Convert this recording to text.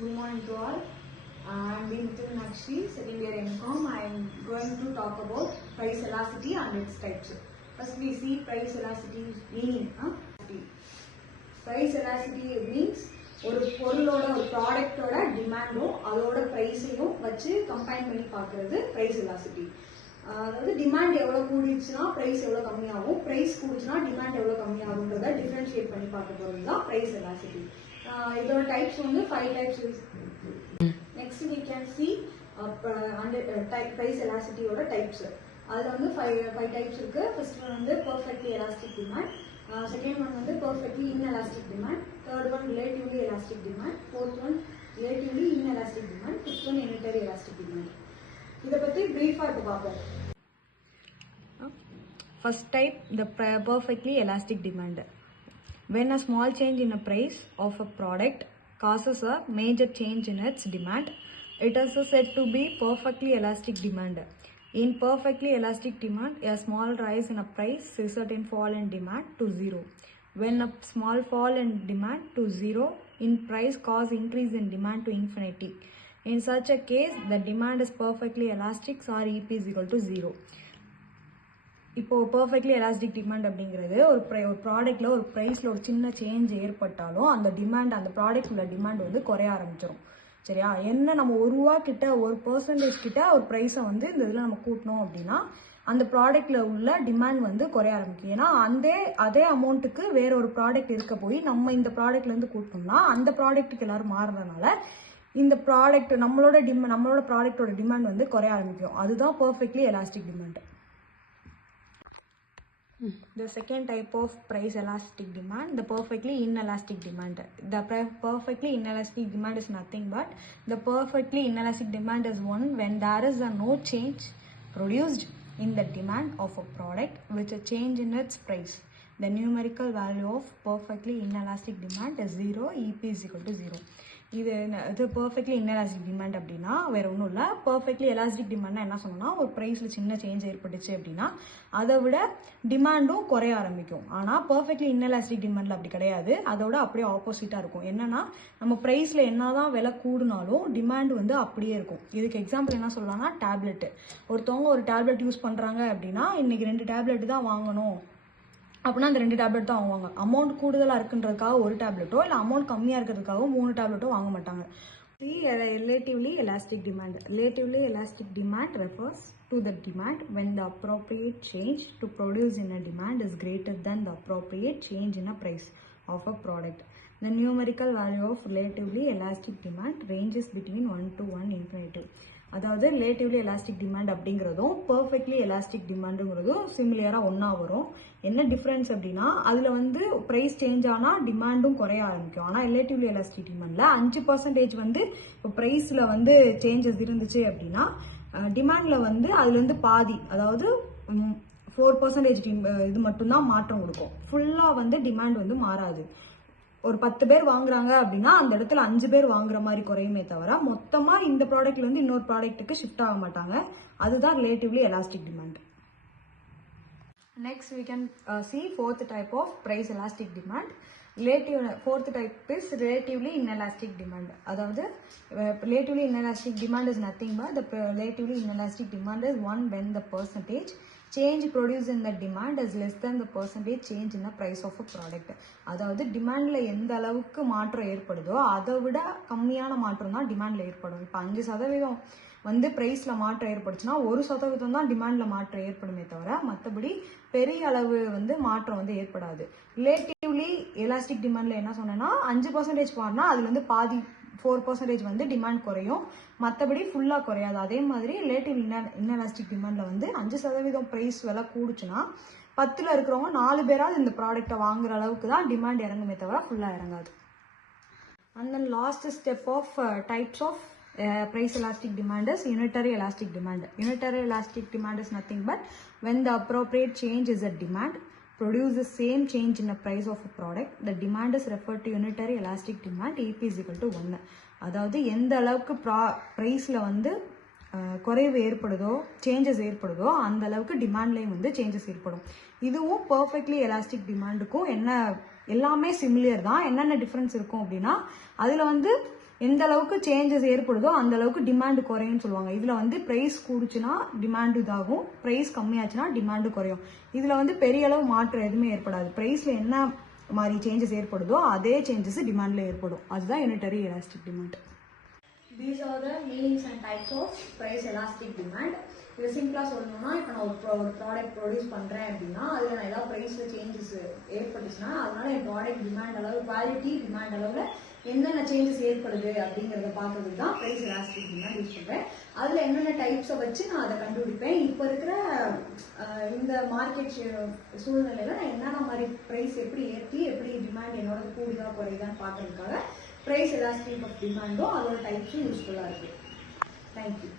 Good morning to all. I'm Mithun Nakshi, second year MCom. I'm going to talk about price elasticity and its types. First we see price elasticity meaning. Price elasticity means ஒரு பொருளோட ஒரு ப்ராடக்டோட டிமாண்டும் அதோட ப்ரைஸையும் வச்சு combine பண்ணி பார்க்கறது price elasticity. அதாவது demand எவ்வளோ கூடிச்சுன்னா ப்ரைஸ் எவ்வளோ கம்மியாகும், ப்ரைஸ் கூடிச்சுன்னா டிமாண்ட் எவ்வளோ கம்மியாகுன்றத டிஃப்ரென்ஷியேட் பண்ணி பார்க்க போகிறது தான் ப்ரைஸ் எலாசிட்டி. இதோட டைப்ஸ் வந்து 5 டைப்ஸ் இருக்கு. Next we can see price எலாசிட்டியோட டைப்ஸ். அதில் வந்து 5 டைப்ஸ் இருக்கு. ஃபர்ஸ்ட் ஒன் வந்து perfectly elastic demand, second one வந்து perfectly inelastic demand, third one relatively elastic demand, fourth one relatively inelastic demand, fifth one unitary elastic demand. இதை பற்றி ப்ரீஃபாக இப்போ பார்ப்போம். First type, the perfectly elastic demand. When a small change in a price of a product causes a major change in its demand, it is said to be perfectly elastic demand. In perfectly elastic demand, a small rise in a price results in fall in demand to zero. When a small fall in demand to zero in price cause increase in demand to infinity. In such a case, the demand is perfectly elastic or EP is equal to zero. இப்போ perfectly elastic demand அப்படிங்கிறது ஒரு ப்ராடக்ட்ல ஒரு ப்ரைஸில் ஒரு சின்ன change ஏற்பட்டாலும் அந்த demand, அந்த ப்ராடக்ட் உள்ள டிமாண்ட் வந்து குறைய ஆரம்பிச்சிடும். சரியா? என்ன நம்ம ₹1 கிட்ட 1% கிட்ட ஒரு ப்ரைஸை வந்து இந்த இதில் நம்ம கூட்டணும் அப்படின்னா அந்த ப்ராடக்ட்ல உள்ள டிமாண்ட் வந்து குறைய ஆரம்பிக்கும். ஏன்னா அதே அமௌண்ட்டுக்கு வேற ஒரு ப்ராடக்ட் இருக்க போய் நம்ம இந்த ப்ராடக்ட்லேருந்து கூட்டணும்னா அந்த ப்ராடக்ட்டுக்கு எல்லாரும் மாறுறதுனால இந்த ப்ராடக்ட் நம்மளோட ப்ராடக்டோட டிமாண்ட் வந்து குறைய ஆரம்பிக்கும். அதுதான் perfectly elastic demand. The second type of price elastic demand, the perfectly inelastic demand. The perfectly inelastic demand is nothing but the perfectly inelastic demand is one when there is a no change produced in the demand of a product with a change in its price. The numerical value of perfectly inelastic demand is 0, EP is equal to 0. இது perfectly inelastic demand அப்படின்னா வேற ஒன்றும் இல்லை. Perfectly elastic டிமாண்ட்னா என்ன சொன்னோம்னா ஒரு ப்ரைஸில் சின்ன சேஞ்ச் ஏற்பட்டுச்சு அப்படின்னா அதை விட டிமாண்டும் குறைய ஆரம்பிக்கும். ஆனால் பர்ஃபெக்ட்லி இன்எலாஸ்டிக் டிமாண்டில் அப்படி கிடையாது. அதோட அப்படியே ஆப்போசிட்டாக இருக்கும். என்னன்னா நம்ம ப்ரைஸில் என்னதான் விலை கூடுனாலும் டிமாண்ட் வந்து அப்படியே இருக்கும். இதுக்கு எக்ஸாம்பிள் என்ன சொல்லலாம்னா டேப்லெட். ஒருத்தவங்க ஒரு டேப்லெட் யூஸ் பண்ணுறாங்க அப்படின்னா இன்னைக்கு 2 டேப்லெட் தான் வாங்கணும் அப்படின்னா அந்த 2 டேப்லெட் தான் வாங்குவாங்க. அமௌண்ட் கூடுதலாக இருக்குன்றதுக்காக ஒரு டேப்லெட்டோ இல்லை அமௌண்ட் கம்மியாக இருக்கிறதுக்காக 3 டேப்லெட்டோ வாங்க மாட்டாங்க. Relatively elastic demand. Relatively elastic demand refers to the demand when the appropriate change to produce in a demand is greater than the appropriate change in a price of a product. The numerical value of relatively elastic demand ranges between 1 to 1 infinitive. அதாவது relatively elastic demand அப்படிங்கிறதும் perfectly elastic டிமாண்டுங்கிறதும் சிமிலியராக ஒன்றா வரும். என்ன difference அப்படின்னா அதில் வந்து price change ஆனால் டிமாண்டும் குறைய ஆரம்பிக்கும். ஆனால் ரிலேட்டிவ்லி எலாஸ்டிக் டிமாண்டில் 5% வந்து இப்போ ப்ரைஸில் வந்து சேஞ்சஸ் இருந்துச்சு அப்படின்னா டிமாண்டில் வந்து அதுலேருந்து பாதி, அதாவது 4% இது மட்டும்தான் மாற்றம் கொடுக்கும். ஃபுல்லாக வந்து டிமாண்ட் வந்து மாறாது. ஒரு 10 பேர் வாங்குறாங்க அப்படின்னா அந்த இடத்துல 5 பேர் வாங்குற மாதிரி குறையுமே தவிர மொத்தமா இந்த ப்ராடக்ட்ல இருந்து இன்னொரு ப்ராடக்ட்டுக்கு ஷிஃப்ட் ஆக மாட்டாங்க. அதுதான் relatively elastic demand. Next we can see fourth type of price elastic demand. Fourth type is relatively inelastic demand. அதாவது relatively inelastic demand is nothing but the relatively inelastic demand is one when the percentage change produced in the demand is less than the percentage change in the price of a product. அதாவது டிமாண்ட்ல எந்த அளவுக்கு மாற்றம் ஏற்படுதோ அதை விட கம்மியான மாற்றம் தான் டிமாண்ட்ல ஏற்படும். இப்போ 5% வந்து பிரைஸ்ல மாற்றம் ஏற்படுச்சுன்னா 1% தான் டிமாண்ட்ல மாற்றம் ஏற்படுமே தவிர மற்றபடி பெரிய அளவு வந்து மாற்றம் வந்து ஏற்படாது. ரிலேட்டிவ்லி எலாஸ்டிக் டிமாண்ட்ல என்ன சொன்னேன்னா 5% மாறினா அதுல இருந்து பாதி 4% வந்து டிமாண்ட் குறையும், மற்றபடி ஃபுல்லாக குறையாது. அதே மாதிரி ரிலேட்டிவ் இன்எலாஸ்டிக் டிமாண்டில் வந்து 5% ப்ரைஸ் விலை கூடுச்சுன்னா 10ல் இருக்கிறவங்க 4 பேராவது இந்த ப்ராடக்டை வாங்குற அளவுக்கு தான் டிமாண்ட் இறங்குமே தவிர ஃபுல்லாக இறங்காது. And then last step of types of price elastic demand is unitary elastic demand. Unitary elastic demand is nothing but when the appropriate change is a demand produce the same change in the price of a product. The demand is referred to unitary elastic demand. EP is equal to 1. அதாவது எந்த அளவுக்கு ப்ரைஸில் வந்து குறைவு ஏற்படுதோ changes ஏற்படுதோ அந்த அளவுக்கு டிமாண்ட்லேயும் வந்து changes ஏற்படும். இதுவும் பர்ஃபெக்ட்லி எலாஸ்டிக் டிமாண்டுக்கும் எல்லாமே சிமிலியர் தான். என்னென்ன டிஃப்ரென்ஸ் இருக்கும் அப்படின்னா அதில் வந்து எந்த அளவுக்கு சேஞ்சஸ் ஏற்படுதோ அந்த அளவுக்கு டிமாண்ட் குறையும்னு சொல்லுவாங்க. இதில் வந்து ப்ரைஸ் கூடுச்சுன்னா டிமாண்டு இதாகும், ப்ரைஸ் கம்மியாச்சுன்னா டிமாண்டு குறையும். இதில் வந்து பெரிய அளவு மாற்றம் எதுவுமே ஏற்படாது. ப்ரைஸில் என்ன மாதிரி சேஞ்சஸ் ஏற்படுதோ அதே சேஞ்சஸ் டிமாண்டில் ஏற்படும். அதுதான் unitary elastic demand. These are the meanings and types of price elastic demand. இது சிம்பிளாக சொல்லணும்னா, இப்போ நான் ஒரு ப்ராடக்ட் ப்ரொடியூஸ் பண்ணுறேன் அப்படின்னா அதில் நான் ஏதாவது ப்ரைஸில் சேஞ்சஸ் ஏற்பட்டுச்சுன்னா அதனால என் ப்ராடக்ட் டிமாண்ட் அளவு, குவாலிட்டி டிமாண்ட் அளவில் என்னென்ன சேஞ்சஸ் ஏற்படுது அப்படிங்கிறத பார்க்கறதுக்கு தான் ப்ரைஸ் எலாஸ்டிக் டிமாண்ட் யூஸ் பண்ணுறேன். அதில் என்னென்ன டைப்ஸை வச்சு நான் அதை கண்டுபிடிப்பேன். இப்போ இருக்கிற இந்த மார்க்கெட் சூழ்நிலையில் நான் என்னென்ன மாதிரி ப்ரைஸ் எப்படி ஏற்றி எப்படி டிமாண்ட் என்னோட கூடுதா குறையுதான்னு பார்க்கறதுக்காக ப்ரைஸ் எலாஸ்டிக் ஆஃப் டிமாண்டும் அதோட டைப்ஸும் யூஸ்ஃபுல்லாக இருக்குது. தேங்க்யூ.